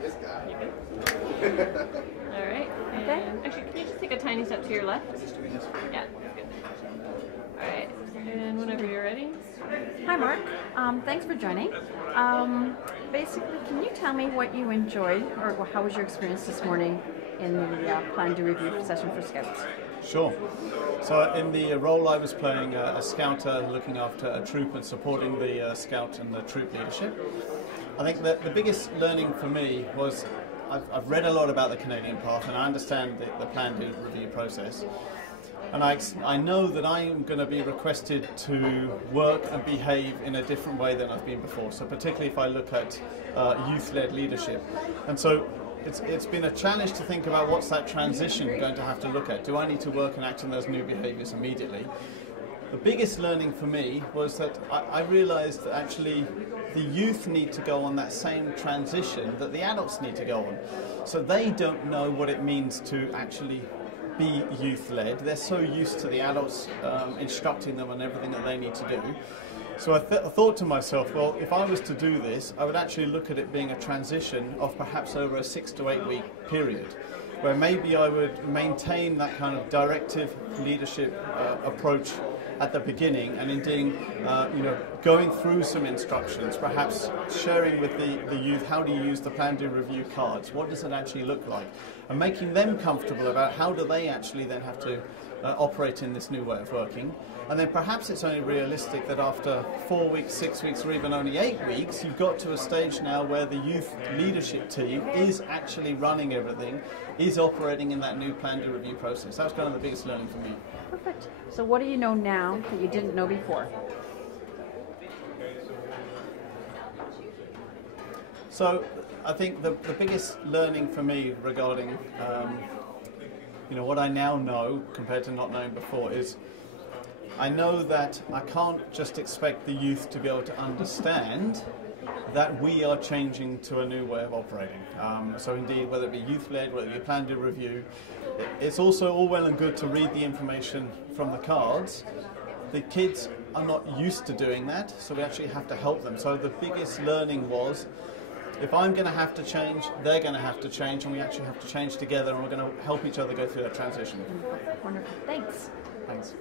This guy. All right. Okay. And actually, can you just take a tiny step to your left? Yeah, good. All right. And whenever you're ready. Hi, Mark. Thanks for joining. Basically, can you tell me what you enjoyed, or how was your experience this morning in the Plan Do Review session for Scouts? Sure. So in the role I was playing a scouter looking after a troop and supporting the scout and the troop leadership. I think that the biggest learning for me was I've read a lot about the Canadian Path and I understand the Plan Do Review process. And I know that I am going to be requested to work and behave in a different way than I've been before. So particularly if I look at youth-led leadership. And so it's been a challenge to think about what's that transition going to have to look at. Do I need to work and act on those new behaviours immediately? The biggest learning for me was that I realised that actually the youth need to go on that same transition that the adults need to go on. So they don't know what it means to actually be youth-led. They're so used to the adults instructing them on everything that they need to do. So I thought to myself, well, if I was to do this, I would actually look at it being a transition of perhaps over a 6 to 8 week period, where maybe I would maintain that kind of directive leadership approach at the beginning, and indeed, going through some instructions, perhaps sharing with the youth how do you use the Plan Do Review cards, what does it actually look like, and making them comfortable about how do they actually then have to operate in this new way of working. And then perhaps it's only realistic that after 4 weeks, 6 weeks, or even only 8 weeks, you've got to a stage now where the youth leadership team is actually running everything, is operating in that new Plan Do Review process. That was kind of the biggest learning for me. Perfect. So what do you know now that you didn't know before? So I think the biggest learning for me regarding what I now know compared to not knowing before is I know that I can't just expect the youth to be able to understand that we are changing to a new way of operating. So indeed, whether it be youth-led, whether it be Plan Do Review, it's also all well and good to read the information from the cards. The kids are not used to doing that, so we actually have to help them. So the biggest learning was, if I'm going to have to change, they're going to have to change, and we actually have to change together, and we're going to help each other go through that transition. Wonderful. Thanks. Thanks.